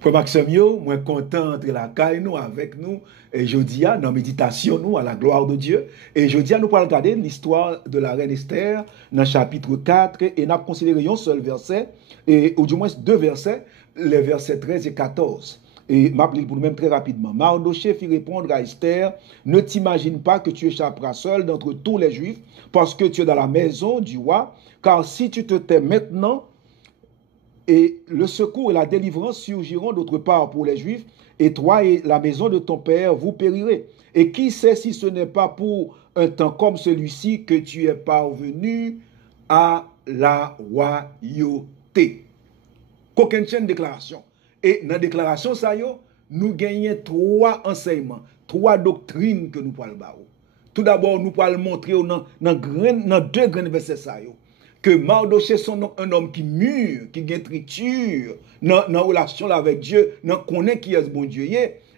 Frère Maxime, moi content entre la caille nous avec nous et jeudi dans la méditation nous à la gloire de Dieu et jeudi nous allons regarder l'histoire de la reine Esther dans le chapitre 4 et nous considérons un seul verset et ou du moins deux versets, les versets 13 et 14. Et m'appeler pour nous-mêmes très rapidement. Mardochée fit répondre à Esther, ne t'imagine pas que tu échapperas seul d'entre tous les Juifs parce que tu es dans la maison du roi, car si tu te tais maintenant, et le secours et la délivrance surgiront d'autre part pour les Juifs, et toi et la maison de ton père, vous périrez. Et qui sait si ce n'est pas pour un temps comme celui-ci que tu es parvenu à la royauté. Qu'aucune chaîne déclaration. Et dans la déclaration, ça nous gagnons trois enseignements, trois doctrines que nous pouvons faire. Tout d'abord, nous pouvons montrer dans deux grands versets ça que Mardochée est un homme qui mûr, qui a triture dans la relation avec Dieu, dans connaît qui est ce bon Dieu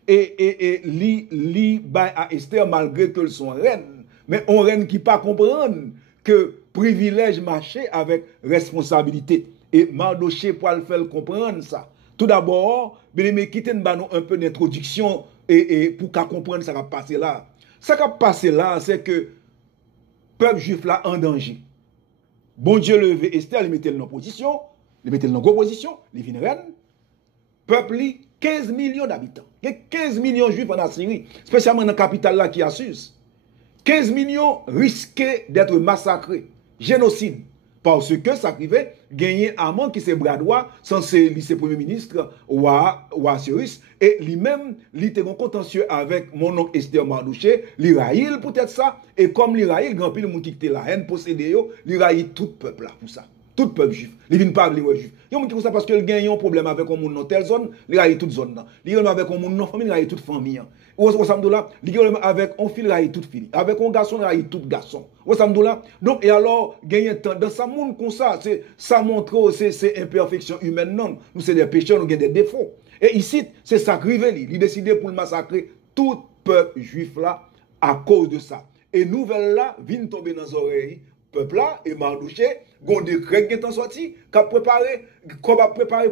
et li à Esther malgré que son reine, mais on reine qui pas comprendre que privilège marcher avec responsabilité. Et Mardochée pour le faire comprendre ça. Tout d'abord, mais quittez un peu d'introduction et pour qu'à comprendre ça va passer là. Ça qui va passer là, c'est que le peuple juif là en danger. Bon Dieu levé Esther, il mettait dans position, il mettait dans position, il vient reine. Peuple, 15 millions d'habitants. Il y a 15 millions de juifs en Assyrie, spécialement dans la capitale là qui est Sus. 15 millions risquaient d'être massacrés. Génocide. Parce que ça arrivait, gagner Amon qui c'est bras droit, censé lycée premier ministre, ou Cyrus, et lui-même, il était en contentieux avec mon oncle Esther Mardochée, l'Iraïl peut-être ça, et comme l'Iraïl, grand pile le monde qui était la haine possédé, l'Iraïl tout peuple là, pour ça. Tout peuple juif. Il ne vient pas les juifs. Il y a qui ça parce qu'il gagne un problème avec un monde dans telle zone, l'Iraïl toute zone là. Il y a avec un monde dans famille, l'Iraïl toute famille. Ou là, il y a avec un fille, l'Iraïl toute fille. Avec un garçon, l'Iraïl tout garçon. Là. Donc, et alors, gagner temps dans ce monde comme ça montre c'est imperfection humaine non. Nous c'est des pécheurs, nous avons des défauts. Et ici, c'est sacrifié. Il décidé pour le massacrer tout peuple juif là à cause de ça. Et nouvelle là, vient tomber dans les oreilles. Peuple là, et Mardochée, gon décret qui est sorti, qui a préparé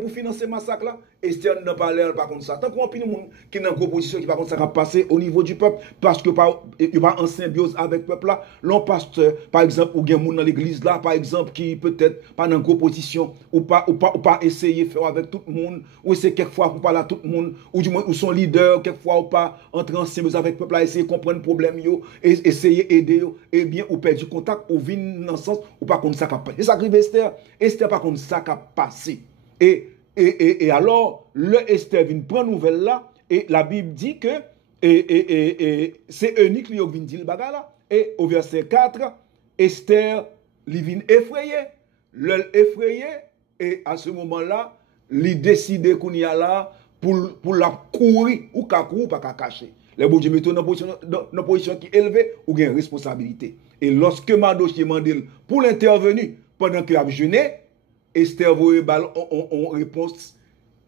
pour financer le massacre là. Esther n'a pas l'air par contre ça. Tant qu'on a monde qui est dans une opposition qui par contre ça va passer au niveau du peuple, parce que il va en symbiose avec le peuple là. L'on pasteur, par exemple, ou bien monde dans l'église là, par exemple, qui peut-être pas dans une opposition, ou pas essayer de faire avec tout le monde, ou essayer quelquefois pour parler à tout le monde, ou du moins, ou son leader, quelquefois, ou pas entrer en symbiose avec le peuple là, essayer de comprendre le problème, et essayer d'aider, et bien, ou perdre du contact, ou venir dans le sens, ou pas comme ça qui a passé. Et ça arrive Esther, Esther pas comme ça qui a passé. Et alors, le Esther vient prendre nouvelle là, et la Bible dit que c'est unique qui vient dire le bagage là. Et au verset 4, Esther vient effrayé. L'effrayé, et à ce moment-là, il décide qu'on y a là pour la courir, ou qu'à courir, ou pas qu'à cacher. Les bon Dieu mettent dans une position qui est élevée, ou bien responsabilité. Et lorsque Mardochée demande pour l'intervenir, pendant qu'il a jeûné, Esther voit une réponse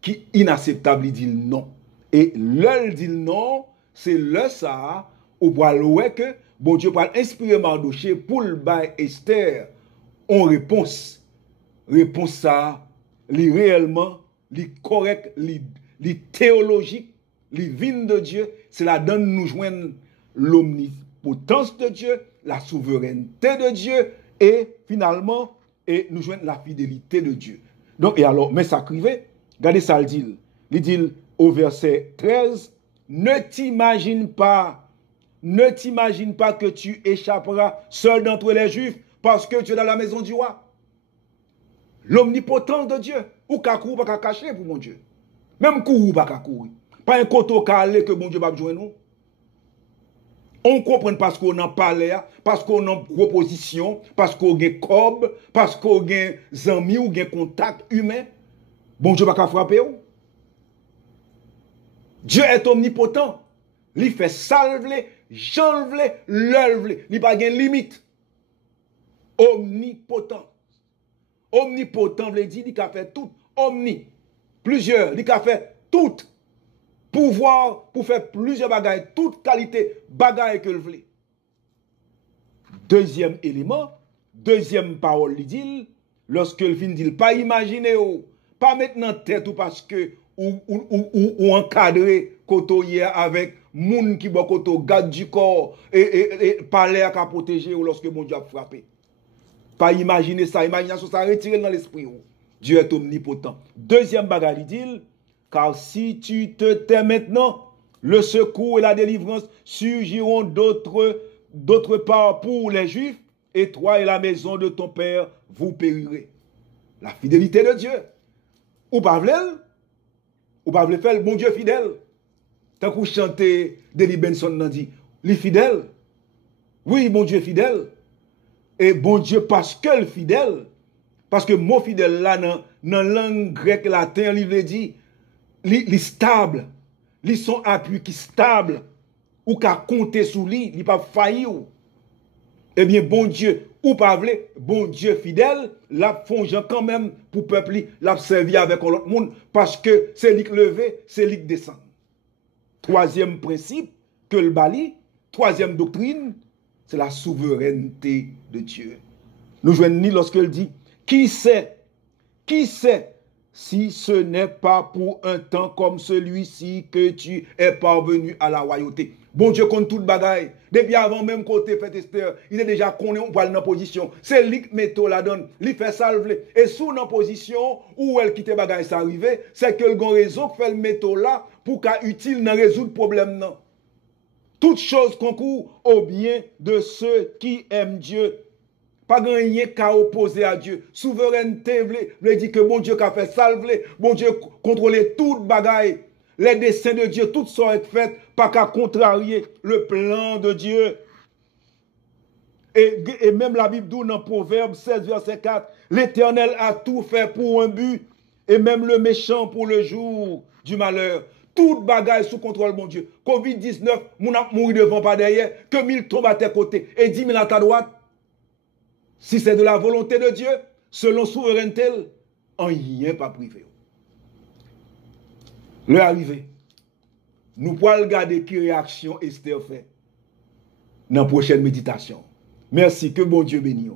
qui est inacceptable, il dit non. Et l'heure dit non, c'est le ça, où pour le que bon Dieu va inspirer Mardochée pour le bail Esther en réponse. Réponse ça, li réellement, li correct, li théologique, li vine de Dieu, c'est la donne nous joindre l'omnipotence de Dieu, la souveraineté de Dieu, et finalement, et nous joignons la fidélité de Dieu. Donc, et alors, mais ça crivé, regardez ça, il dit au verset 13, ne t'imagine pas que tu échapperas seul d'entre les Juifs parce que tu es dans la maison du roi. L'omnipotence de Dieu, ou qu'à courir, pas qu'à cacher pour mon Dieu. Même courir, pas qu'à courir. Pas un coteau calé que mon Dieu va jouer nous. On comprend parce qu'on en parle, parce qu'on en proposition, parce qu'on a cob, parce qu'on a amis ou un contact humain. Bon Dieu va pas frapper. Dieu est omnipotent. Il fait salver, j'enlever, l'enlever. Il n'y a pas de limite. Omnipotent. Omnipotent veut dire qu'il a fait tout. Omni. Plusieurs. Il a fait tout. Pouvoir pour faire plusieurs bagailles, toute qualité bagaille que le voulez. Deuxième élément, deuxième parole, il dit, lorsque le fin dit, pas imaginer, pas maintenant tête ou parce que ou encadrer koto hier avec moun qui bon koto garde du corps et palais à protéger ou lorsque mon Dieu a frappé. Pas imaginer ça, imagination ça retiré dans l'esprit. Dieu est omnipotent. Deuxième bagarre, il dit, car si tu te tais maintenant, le secours et la délivrance surgiront d'autre part pour les Juifs, et toi et la maison de ton père, vous périrez. La fidélité de Dieu. Ou pas faire le bon Dieu fidèle. Tant qu'on chante Deli Benson nan dit, il est fidèle. Oui, bon Dieu fidèle. Et bon Dieu parce que le fidèle, parce que mot fidèle là, dans la langue grecque latin, il veut dire, il est stable. Ils sont appui qui stable. Ou qu'à compter sous lui, il pas faillir. Eh bien, bon Dieu, ou pas vle, bon Dieu fidèle, l'a font quand même pour peuple, l'a servi avec l'autre monde, parce que c'est lui qui levé, c'est lui qui descend. Troisième principe que le bali, troisième doctrine, c'est la souveraineté de Dieu. Nous joignons lorsqu'il dit, qui sait si ce n'est pas pour un temps comme celui-ci que tu es parvenu à la royauté. Bon Dieu compte toute bagaille. Depuis avant même côté fait Esther, il est déjà connu, on parle dans position. C'est lui qui met la donne, lui fait salver. Et sous dans position où elle quitte bagaille ça arrive, c'est que le grand raison fait le métaux là pour qu'à utile dans résoudre problème non. Toute chose concourt au bien de ceux qui aiment Dieu. Pas rien qu'à opposer à Dieu. Souveraineté, veut dire que bon Dieu qui a fait salver, bon Dieu contrôler toute bagaille. Les desseins de Dieu, toutes sont faites, pas qu'à contrarier le plan de Dieu. Et même la Bible dit dans Proverbe 16, verset 4, l'Éternel a tout fait pour un but, et même le méchant pour le jour du malheur. Toute bagaille sous contrôle, mon Dieu. Covid-19, mon a mouru devant, pas derrière, que 1000 tombent à tes côtés, et 10 000 à ta droite. Si c'est de la volonté de Dieu, selon souveraineté, en rien pas privé. L'heure arrivée, nous pourrons regarder quelle réaction Esther fait dans la prochaine méditation. Merci, que bon Dieu bénisse.